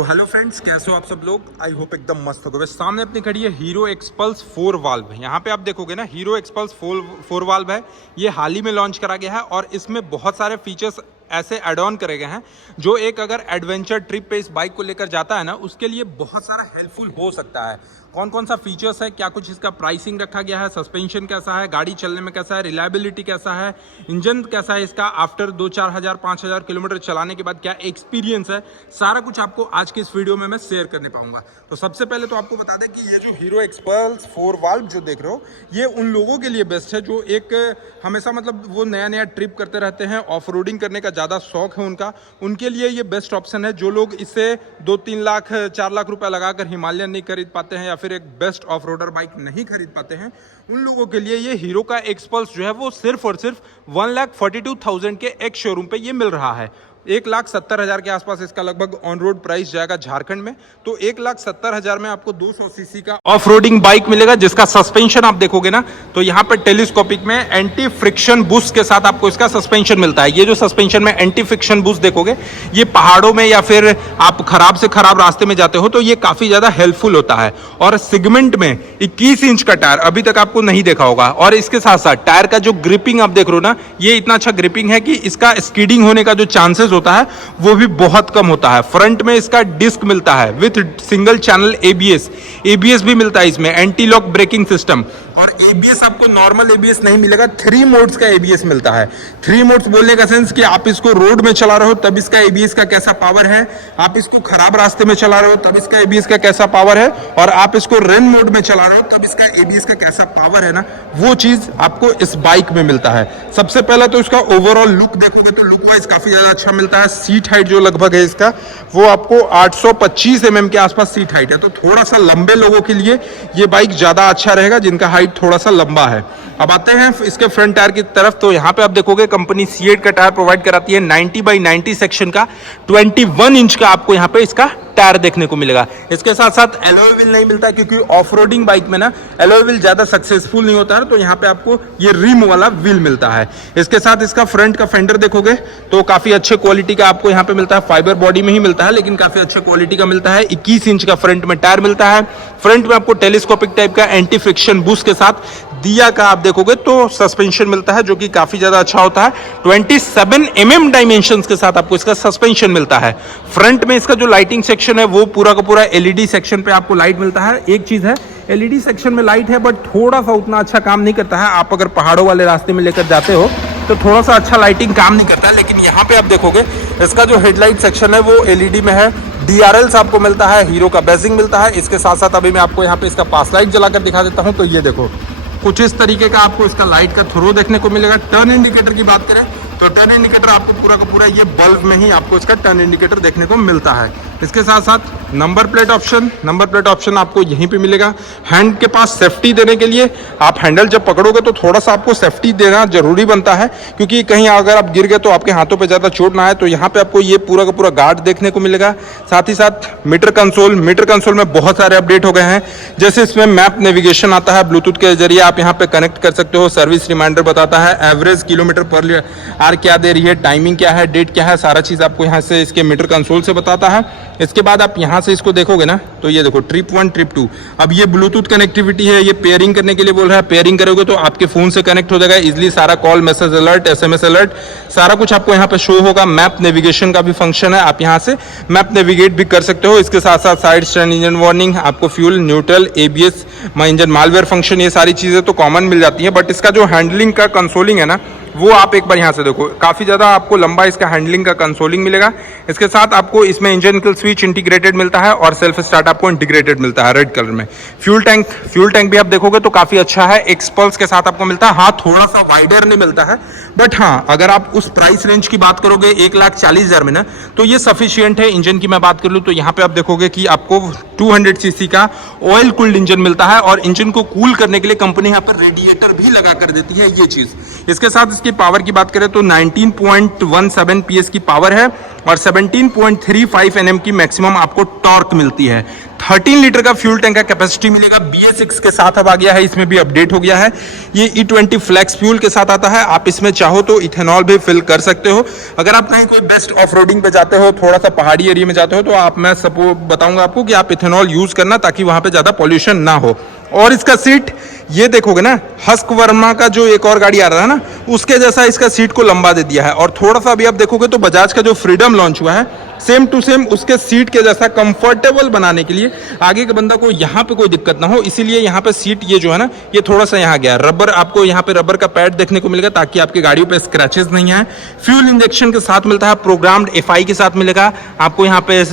तो hello friends, कैसे हो आप सब लोग। आई होप एकदम मस्त हो गए। सामने अपनी खड़ी है हीरो एक्सपल्स 4 वाल्व। यहाँ पे आप देखोगे ना, हीरो एक्सपल्स 4 वाल्व है। ये हाल ही में लॉन्च करा गया है और इसमें बहुत सारे फीचर्स ऐसे एड ऑन करे गए हैं जो एक अगर एडवेंचर ट्रिप पे इस बाइक को लेकर जाता है ना, उसके लिए बहुत सारा हेल्पफुल हो सकता है। कौन कौन सा फीचर्स है, क्या कुछ इसका प्राइसिंग रखा गया है, सस्पेंशन कैसा है, गाड़ी चलने में कैसा है, रिलायबिलिटी कैसा है, इंजन कैसा है इसका, आफ्टर 2-4 हज़ार 5 हज़ार किलोमीटर चलाने के बाद क्या एक्सपीरियंस है, सारा कुछ आपको आज के इस वीडियो में मैं शेयर करने पाऊंगा। तो सबसे पहले तो आपको बता दें कि ये जो हीरो एक्सपल्स 4 वाल्व जो देख रहे हो, ये उन लोगों के लिए बेस्ट है जो एक हमेशा मतलब वो नया नया ट्रिप करते रहते हैं, ऑफ रोडिंग करने का ज़्यादा शौक है उनका, उनके लिए ये बेस्ट ऑप्शन है। जो लोग इससे 2-3 लाख 4 लाख रुपए लगाकर हिमालयन नहीं खरीद पाते हैं या फिर एक बेस्ट ऑफ रोडर बाइक नहीं खरीद पाते हैं, उन लोगों के लिए ये हीरो का एक्सपल्स जो है वो सिर्फ और सिर्फ 1,42,000 के एक शोरूम पे ये मिल रहा है। 1,70,000 के आसपास इसका लगभग ऑन रोड प्राइस जाएगा झारखंड में। तो 1,70,000 में आपको 200 सीसी का ऑफ रोडिंग बाइक मिलेगा, जिसका सस्पेंशन आप देखोगे ना तो यहाँ पे टेलीस्कोपिक में एंटी फ्रिक्शन बूस्ट के साथ आपको इसका सस्पेंशन मिलता है। ये जो सस्पेंशन में एंटी फ्रिक्शन बूस्ट देखोगे, ये पहाड़ों में या फिर आप खराब से खराब रास्ते में जाते हो तो ये काफी ज्यादा हेल्पफुल होता है। और सेगमेंट में 21 इंच का टायर अभी तक आपको नहीं देखा होगा। और इसके साथ साथ टायर का जो ग्रिपिंग आप देख रहे हो ना, ये इतना अच्छा ग्रिपिंग है कि इसका स्कीडिंग होने का जो चांसेस होता है वो भी बहुत कम होता है। फ्रंट में इसका डिस्क मिलता है विथ सिंगल चैनल एबीएस भी मिलता है इसमें, एंटी लॉक ब्रेकिंग सिस्टम। और एबीएस आपको नॉर्मल एबीएस नहीं मिलेगा, 3 मोड्स का एबीएस मिलता है। 3 मोड्स बोलने का सेंस कि आप इसको रोड में चला रहे हो तब इसका एबीएस का कैसा पावर है, आप इसको खराब रास्ते में चला रहे हो तब इसका एबीएस का कैसा पावर है, और आप इसको रन मोड में चला रहे हो तब इसका एबीएस का कैसा पावर है ना, वो चीज आपको इस बाइक में मिलता है। सबसे पहले तो इसका ओवरऑल लुक देखोगे तो लुक वाइज काफी ज्यादा अच्छा मिलता है। सीट हाइट जो लगभग है इसका, वो आपको 825 mm के आसपास सीट हाइट है। तो थोड़ा सा लंबे लोगों के लिए ये बाइक ज्यादा अच्छा रहेगा जिनका हाइट थोड़ा सा लंबा है। अब आते हैं इसके फ्रंट टायर की तरफ। तो यहाँ पे आप देखोगे कंपनी C8 का टायर प्रोवाइड कराती है 90/90 सेक्शन का, 21 इंच का आपको यहाँ पे इसका टायर देखने को मिलेगा। इसके साथ साथ एलॉय व्हील नहीं मिलता क्योंकि ऑफ रोडिंग बाइक में ना एलॉय व्हील ज्यादा सक्सेसफुल नहीं होता है, तो यहाँ पे आपको ये रिम वाला व्हील मिलता है। इसके साथ इसका फ्रंट का फेंडर देखोगे तो काफी अच्छे क्वालिटी का आपको यहाँ पे मिलता है, फाइबर बॉडी में ही मिलता है लेकिन काफी अच्छे क्वालिटी का मिलता है। 21 इंच का फ्रंट में टायर मिलता है। फ्रंट में आपको टेलीस्कोपिक टाइप का एंटी फ्रिक्शन बूस्ट के साथ दिया का आप देखोगे तो सस्पेंशन मिलता है जो कि काफी ज्यादा अच्छा होता है। 27 mm डायमेंशंस के साथ आपको इसका सस्पेंशन मिलता है। फ्रंट में इसका जो लाइटिंग सेक्शन है वो पूरा का पूरा एलईडी सेक्शन पे आपको लाइट मिलता है। एक चीज है, एलईडी सेक्शन में लाइट है बट थोड़ा सा उतना अच्छा काम नहीं करता है। आप अगर पहाड़ों वाले रास्ते में लेकर जाते हो तो थोड़ा सा अच्छा लाइटिंग काम नहीं करता है। लेकिन यहाँ पे आप देखोगे इसका जो हेडलाइट सेक्शन है वो एलईडी में है। DRLs आपको मिलता है, हीरो का बेजिंग मिलता है। इसके साथ साथ अभी मैं आपको यहाँ पे इसका पास लाइट जलाकर दिखा देता हूँ। तो ये देखो कुछ इस तरीके का आपको इसका लाइट का थ्रो देखने को मिलेगा। टर्न इंडिकेटर की बात करें तो टर्न इंडिकेटर आपको पूरा का पूरा ये बल्ब में ही आपको इसका टर्न इंडिकेटर देखने को मिलता है। इसके साथ साथ नंबर प्लेट ऑप्शन आपको यहीं पे मिलेगा। हैंड के पास सेफ्टी देने के लिए आप हैंडल जब पकड़ोगे तो थोड़ा सा आपको सेफ्टी देना जरूरी बनता है, क्योंकि कहीं अगर आप गिर गए तो आपके हाथों पे ज़्यादा चोट ना आए। तो यहाँ पे आपको ये पूरा का पूरा गार्ड देखने को मिलेगा। साथ ही साथ मीटर कंसोल में बहुत सारे अपडेट हो गए हैं। जैसे इसमें मैप नेविगेशन आता है, ब्लूटूथ के जरिए आप यहाँ पे कनेक्ट कर सकते हो। सर्विस रिमाइंडर बताता है, एवरेज किलोमीटर पर आर क्या दे रही है, टाइमिंग क्या है, डेट क्या है, सारा चीज़ आपको यहाँ से इसके मीटर कंसोल से बताता है। इसके बाद आप यहाँ से इसको देखोगे ना तो ये देखो ट्रिप 1 ट्रिप 2, अब ये ब्लूटूथ कनेक्टिविटी है, ये पेयरिंग करने के लिए बोल रहा है। पेयरिंग करोगे तो आपके फोन से कनेक्ट हो जाएगा इजिली, सारा call message alert SMS alert सारा कुछ आपको यहाँ पे शो होगा। मैप नेविगेशन का भी फंक्शन है, आप यहाँ से मैप नेविगेट भी कर सकते हो। इसके साथ साथ साइड स्टैंड इंजन वार्निंग, आपको fuel, neutral, ABS, engine malware function, ये सारी चीजें तो कॉमन मिल जाती है। बट इसका जो हैंडलिंग का कंसोलिंग है ना, वो आप एक बार यहाँ से देखो, काफी ज्यादा आपको लंबा इसका हैंडलिंग का कंसोलिंग मिलेगा। इसके साथ आपको इसमें इंजन किल स्विच इंटीग्रेटेड मिलता है और सेल्फ स्टार्ट आपको इंटीग्रेटेड मिलता है रेड कलर में। फ्यूल टैंक भी आप देखोगे तो काफी अच्छा है, एक्सपल्स के साथ आपको मिलता है। हाँ, थोड़ा सा वाइडर नहीं मिलता है, बट हाँ अगर आप उस प्राइस रेंज की बात करोगे 1,40,000 में ना, तो ये सफिशियंट है। इंजन की मैं बात कर लूँ तो यहाँ पे आप देखोगे कि आपको 200 सीसी का ऑयल कूल्ड इंजन मिलता है और इंजन को कूल करने के लिए कंपनी यहाँ पर रेडिएटर भी लगा कर देती है, ये चीज। इसके साथ इसकी पावर की बात करें तो 19.17 PS की पावर है और 17.35 Nm की मैक्सिमम आपको टॉर्क मिलती है। 13 लीटर का फ्यूल टैंक का कैपेसिटी मिलेगा। BS6 के साथ अब आ गया है, इसमें भी अपडेट हो गया है। ये E20 फ्लेक्स फ्यूल के साथ आता है। आप इसमें चाहो तो इथेनॉल भी फिल कर सकते हो। अगर आप कहीं कोई बेस्ट ऑफ रोडिंग पे जाते हो, थोड़ा सा पहाड़ी एरिया में जाते हो, तो मैं बताऊंगा आपको कि आप इथेनॉल यूज करना, ताकि वहां पे ज्यादा पॉल्यूशन ना हो। और इसका सीट ये देखोगे ना, हस्क वर्मा का जो एक और गाड़ी आ रहा है ना, उसके जैसा इसका सीट को लंबा दे दिया है। और थोड़ा सा अभी आप देखोगे तो बजाज का जो फ्रीडम लॉन्च हुआ है, सेम टू सेम उसके सीट के जैसा कंफर्टेबल बनाने के लिए आगे के बंदा को यहाँ पे कोई दिक्कत ना हो, इसीलिए यहाँ पे सीट ये जो है ना, ये थोड़ा सा यहाँ गया रबर, आपको यहाँ पे रबर का पैड देखने को मिलेगा, ताकि आपकी गाड़ियों पे स्क्रैचेस नहीं आए। फ्यूल इंजेक्शन के साथ मिलता है, प्रोग्राम्ड FI के साथ मिलेगा आपको। यहाँ पे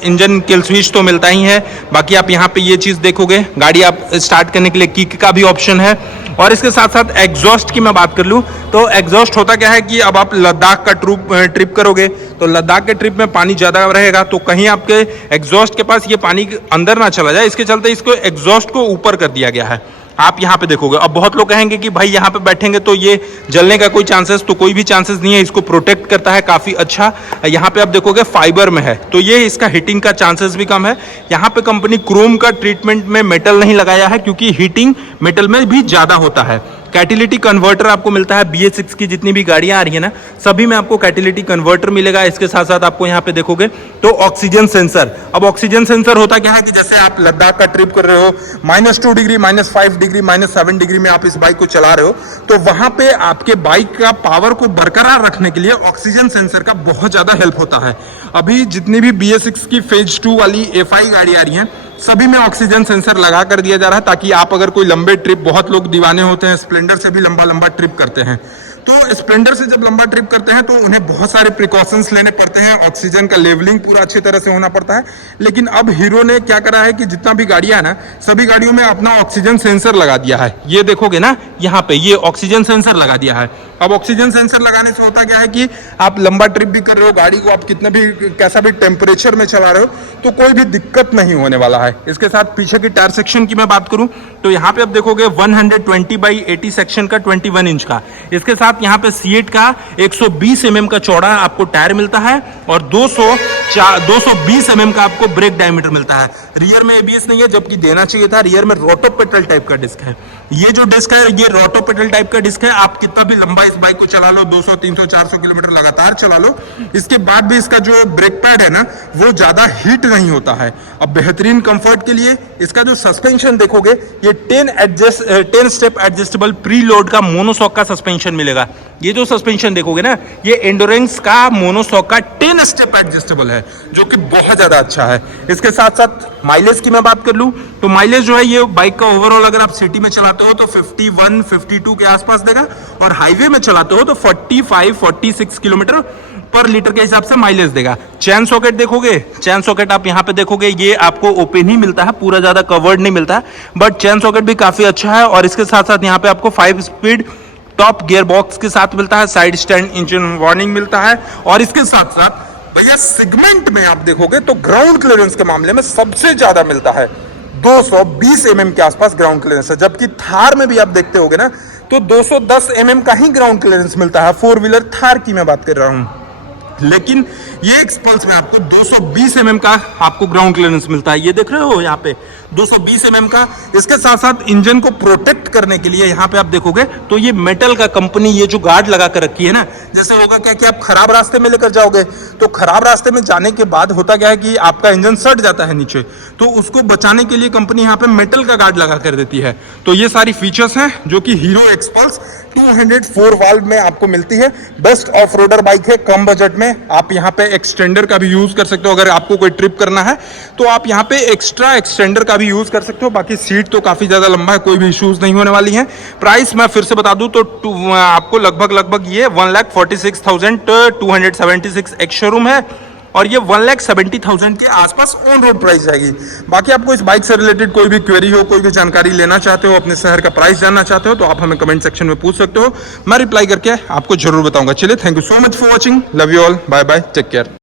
इंजन किल स्विच तो मिलता ही है। बाकी आप यहाँ पे ये चीज़ देखोगे, गाड़ी आप स्टार्ट करने के लिए किक का भी ऑप्शन है। और इसके साथ साथ एग्जॉस्ट की मैं बात कर लूँ तो एग्जॉस्ट होता क्या है कि अब आप लद्दाख का ट्रिप करोगे तो लद्दाख के ट्रिप में पानी ज़्यादा रहेगा, तो कहीं आपके एग्जॉस्ट के पास ये पानी अंदर ना चला जाए, इसके चलते इसको एग्जॉस्ट को ऊपर कर दिया गया है। आप यहाँ पे देखोगे, अब बहुत लोग कहेंगे कि भाई यहाँ पे बैठेंगे तो ये जलने का कोई चांसेस, तो कोई भी चांसेस नहीं है। इसको प्रोटेक्ट करता है काफ़ी अच्छा। यहाँ पे आप देखोगे फाइबर में है, तो ये इसका हीटिंग का चांसेस भी कम है। यहाँ पे कंपनी क्रोम का ट्रीटमेंट में मेटल नहीं लगाया है, क्योंकि हीटिंग मेटल में भी ज़्यादा होता है। कैटेलिटी कन्वर्टर आपको मिलता है। BS6 की जितनी भी गाड़ियां आ रही है ना, सभी में आपको कैटेलिटी कन्वर्टर मिलेगा। इसके साथ साथ आपको यहाँ पे देखोगे तो ऑक्सीजन सेंसर। अब ऑक्सीजन सेंसर होता क्या है कि जैसे आप लद्दाख का ट्रिप कर रहे हो, -2 डिग्री, -5 डिग्री, -7 डिग्री में आप इस बाइक को चला रहे हो, तो वहां पे आपके बाइक का पावर को बरकरार रखने के लिए ऑक्सीजन सेंसर का बहुत ज्यादा हेल्प होता है। अभी जितनी भी BS6 की फेज 2 वाली FI गाड़ी आ रही है, सभी में ऑक्सीजन सेंसर लगा कर दिया जा रहा है, ताकि आप अगर कोई लंबे ट्रिप, बहुत लोग दीवाने होते हैं स्प्लेंडर से भी लंबा लंबा ट्रिप करते हैं, तो स्प्लेंडर से जब लंबा ट्रिप करते हैं तो उन्हें बहुत सारे प्रिकॉशंस लेने पड़ते हैं, ऑक्सीजन का लेवलिंग पूरा अच्छी तरह से होना पड़ता है। लेकिन अब हीरो ने क्या करा है कि जितना भी गाड़ियां है ना, सभी गाड़ियों में अपना ऑक्सीजन सेंसर लगा दिया है। ये देखोगे ना, यहाँ पे ये ऑक्सीजन सेंसर लगा दिया है। अब ऑक्सीजन सेंसर लगाने से होता क्या है कि आप लंबा ट्रिप भी कर रहे हो, गाड़ी को आप कितने भी कैसा भी टेम्परेचर में चला रहे हो, तो कोई भी दिक्कत नहीं होने वाला है। इसके साथ पीछे की टायर सेक्शन की मैं बात करूं तो यहाँ पे आप देखोगे 120/80 सेक्शन का 21 इंच का। इसके साथ यहाँ पे सीएट का 120 mm का चौड़ा आपको टायर मिलता है, और 220 mm का आपको ब्रेक डायमीटर मिलता है। रियर में ABS नहीं है, जबकि देना चाहिए था। रियर में रोटोपेटल टाइप का डिस्क है। ये जो डिस्क है, ये रोटोपेटल टाइप का डिस्क है। आप कितना भी लंबा इस बाइक को चला लो, 200, 300, 400 किलोमीटर लगातार चला लो, इसके बाद भी इसका जो ब्रेक पैड है ना, वो ज्यादा हीट नहीं होता है। अब बेहतरीन कंफर्ट के लिए इसका जो सस्पेंशन देखोगे, ये 10 स्टेप एडजस्टेबल प्री लोड का मोनोशॉक का सस्पेंशन मिलेगा। ये जो सस्पेंशन देखोगे ना, ये एंडोरेंस का मोनोशॉक का 10 स्टेप एडजस्टेबल है, जो कि बहुत ज्यादा अच्छा है। इसके साथ साथ माइलेज की मैं बात कर लूं तो माइलेज जो है, ये बाइक का ओवरऑल अगर आप सिटी में चलाते हो तो 51, 52 के आसपास देगा, और हाईवे में चलाते हो तो 45, 46 किलोमीटर पर लीटर के हिसाब से माइलेज देगा। चैन सॉकेट देखोगे, चैन सॉकेट आप यहाँ पे देखोगे, ये आपको ओपन ही मिलता है, पूरा ज्यादा कवर्ड नहीं मिलता है, बट चैन सॉकेट भी काफी अच्छा है। और इसके साथ साथ यहाँ पे आपको 5 स्पीड टॉप गियर बॉक्स के साथ मिलता है, साइड स्टैंड इंजन वार्निंग मिलता है। और इसके साथ साथ भैया सेगमेंट में आप देखोगे तो ग्राउंड क्लियरेंस के मामले में सबसे ज्यादा मिलता है, 220 mm के आसपास ग्राउंड क्लियरेंस है। जबकि थार में भी आप देखते होगे ना, तो 210 mm का ही ग्राउंड क्लियरेंस मिलता है। 4 व्हीलर थार की मैं बात कर रहा हूं, लेकिन ये एक्सपल्स में आपको 220 mm का आपको ग्राउंड क्लियरेंस मिलता है। ये देख रहे हो यहाँ पे 220 mm का। इसके साथ साथ इंजन को प्रोटेक्ट करने के लिए यहाँ पे आप देखोगे तो ये मेटल का कंपनी ये जो गार्ड लगा कर रखी है ना, जैसे होगा क्या कि आप खराब रास्ते में लेकर जाओगे, तो खराब रास्ते में जाने के बाद होता क्या है कि आपका इंजन सट जाता है नीचे, तो उसको बचाने के लिए कंपनी यहाँ पे मेटल का गार्ड लगा कर देती है। तो ये सारी फीचर्स हैं जो कि हीरो एक्सपल्स 204 वाल्व में आपको मिलती है। बेस्ट ऑफ रोडर बाइक है, कम बजट में। आप यहाँ पे एक्सटेंडर का भी यूज कर सकते हो, अगर आपको कोई ट्रिप करना है तो आप यहाँ पे एक्स्ट्रा एक्सटेंडर का भी यूज कर सकते हो। बाकी सीट तो काफी ज्यादा लंबा है, कोई भी इश्यूज नहीं होने वाली है। प्राइस मैं फिर से बता दूं तो आपको लगभग ये 1,46,276 एक्स शोरूम है, और ये 1,70,000 के आसपास ऑन रोड प्राइस जाएगी। बाकी आपको इस बाइक से रिलेटेड कोई भी क्वेरी हो, कोई भी जानकारी लेना चाहते हो, अपने शहर का प्राइस जानना चाहते हो, तो आप हमें कमेंट सेक्शन में पूछ सकते हो। मैं रिप्लाई करके आपको जरूर बताऊंगा। चलिए, thank you so much for watching, love you all, bye bye, take care.